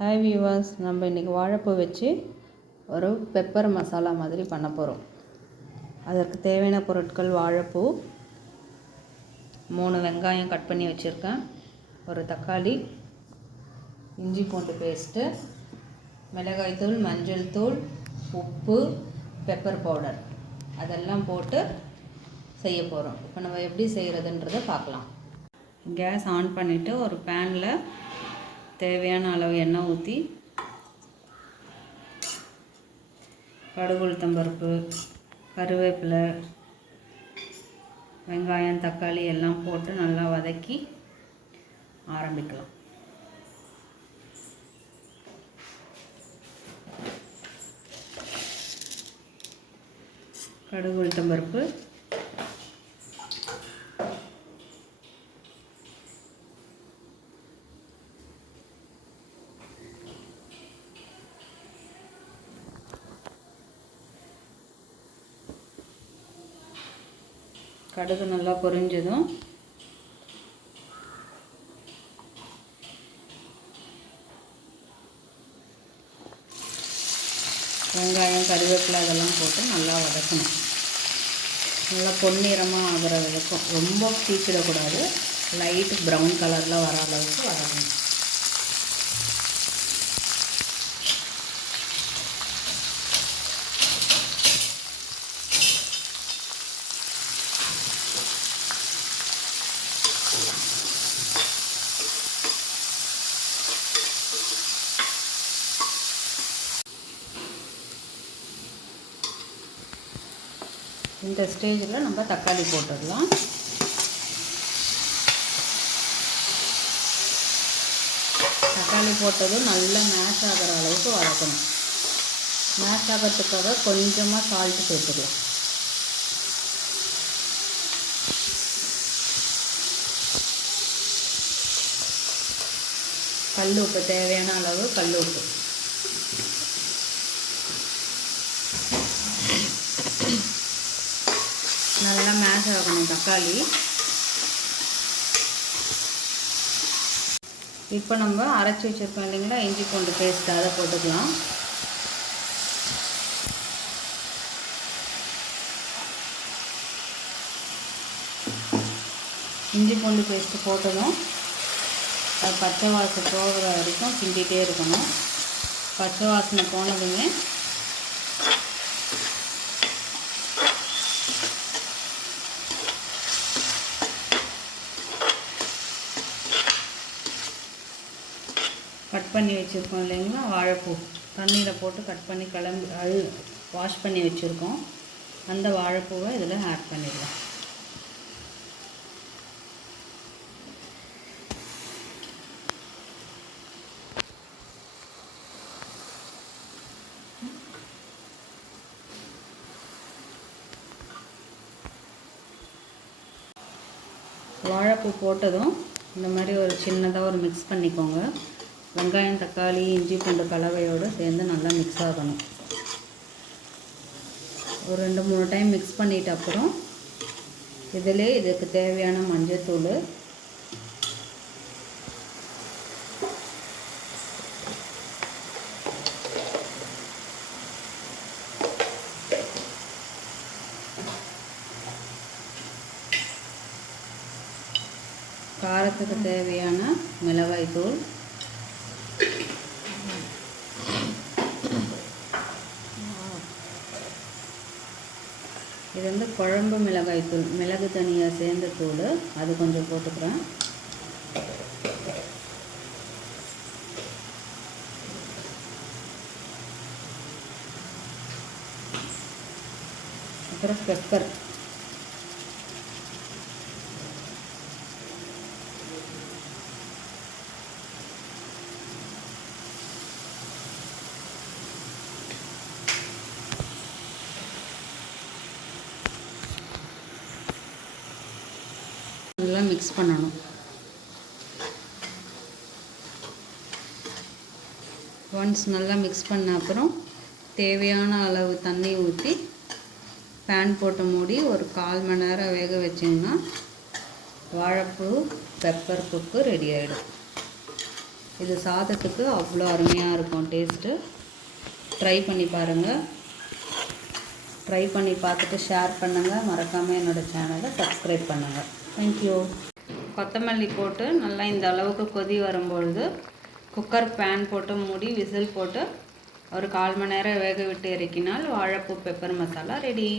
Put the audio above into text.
Hi viewers, நம்ம இன்றைக்கி வாழைப்பூ வச்சு ஒரு பெப்பர் மசாலா மாதிரி பண்ண போகிறோம். அதற்கு தேவையான பொருட்கள்: வாழைப்பூ, 3 வெங்காயம் கட் பண்ணி வச்சுருக்கேன், ஒரு தக்காளி, இஞ்சி பூண்டு பேஸ்ட்டு, மிளகாய்த்தூள், மஞ்சள் தூள், உப்பு, பெப்பர் பவுடர் அதெல்லாம் போட்டு செய்ய போகிறோம். இப்போ நம்ம எப்படி செய்கிறதுன்றதை பார்க்கலாம். கேஸ் ஆன் பண்ணிவிட்டு ஒரு பேனில் தேவையான அளவு எண்ணெய் ஊற்றி கடுகு, உளுத்தம்பருப்பு, கருவேப்பிலை, வெங்காயம், தக்காளி எல்லாம் போட்டு நல்லா வதக்கி ஆரம்பிக்கலாம். கடுகு, உளுத்தம்பருப்பு, கடுகு நல்லா பொரிஞ்சதும் வெங்காயம், கருவேப்பிலை அதெல்லாம் போட்டு நல்லா வதக்கணும். நல்லா பொன்னிறமாக ஆகிற வரைக்கும், ரொம்ப தீச்சிடக்கூடாது, லைட் ப்ரௌன் கலரில் வர அளவுக்கு வதக்கணும். இந்த ஸ்டேஜில் நம்ம தக்காளி போட்டுடலாம். தக்காளி போட்டதும் நல்லா மேஷ் ஆகிற அளவுக்கு வதக்கணும். மேஷ் ஆகிறதுக்காக கொஞ்சமாக சால்ட்டு சேர்த்துக்கலாம். கல் உப்பு, தேவையான அளவு கல் உப்பு. நல்லா மேஷ் ஆகணும் தக்காளி. இப்போ நம்ம அரைச்சி வச்சுருக்கோம் இல்லைங்களா, இஞ்சி பூண்டு பேஸ்ட், அதை போட்டுக்கலாம். இஞ்சி பூண்டு பேஸ்ட்டு போட்டதும் அது பச்சை வாசனை போகிற வரைக்கும் கிண்டிகிட்டே இருக்கணும். பச்சை வாசனை போனதுமே கட் பண்ணி வச்சுருக்கோம் இல்லைங்களா வாழைப்பூ, தண்ணியில் போட்டு கட் பண்ணி வாஷ் பண்ணி வச்சுருக்கோம். அந்த வாழைப்பூவை இதில் ஆட் பண்ணிடலாம். வாழைப்பூ போட்டதும் இந்த மாதிரி ஒரு சின்னதாக ஒரு மிக்ஸ் பண்ணிக்கோங்க. வெங்காயம், தக்காளி, இஞ்சி பூண்டு கலவையோடு சேர்ந்து நல்லா மிக்ஸ் ஆகணும். ஒரு 2-3 டைம் மிக்ஸ் பண்ணிட்ட அப்புறம் இதிலே இதுக்கு தேவையான மஞ்சள்தூள், காரத்துக்கு தேவையான மிளகாய்த்தூள், இது வந்து குழம்பு மிளகாய்த்தூள், மிளகு தனியாக சேர்ந்த தூள், அது கொஞ்சம் போட்டுக்கிறேன். அப்புறம் பெப்பர், நல்லா மிக்ஸ் பண்ணணும். ஒன்ஸ் நல்லா மிக்ஸ் பண்ண அப்புறம் தேவையான அளவு தண்ணி ஊற்றி பேன் போட்டு மூடி ஒரு 1/4 மணி நேரம் வேக வச்சிங்கன்னா வாழைப்பூ பெப்பர் குக்கு ரெடி ஆகிடும். இது சாதத்துக்கு அவ்வளோ அருமையாக இருக்கும் டேஸ்ட்டு. ட்ரை பண்ணி பாருங்கள். ட்ரை பண்ணி பார்த்துட்டு ஷேர் பண்ணுங்கள். மறக்காமல் என்னோடய சேனலை சப்ஸ்கிரைப் பண்ணுங்கள். தேங்க்யூ. கொத்தமல்லி போட்டு நல்லா இந்த அளவுக்கு கொதி வரும்பொழுது குக்கர் பேன் போட்டு மூடி விசில் போட்டு ஒரு 1/4 மணி நேரம் வேக விட்டு இறக்கினால் வாழைப்பூ பெப்பர் மசாலா ரெடி.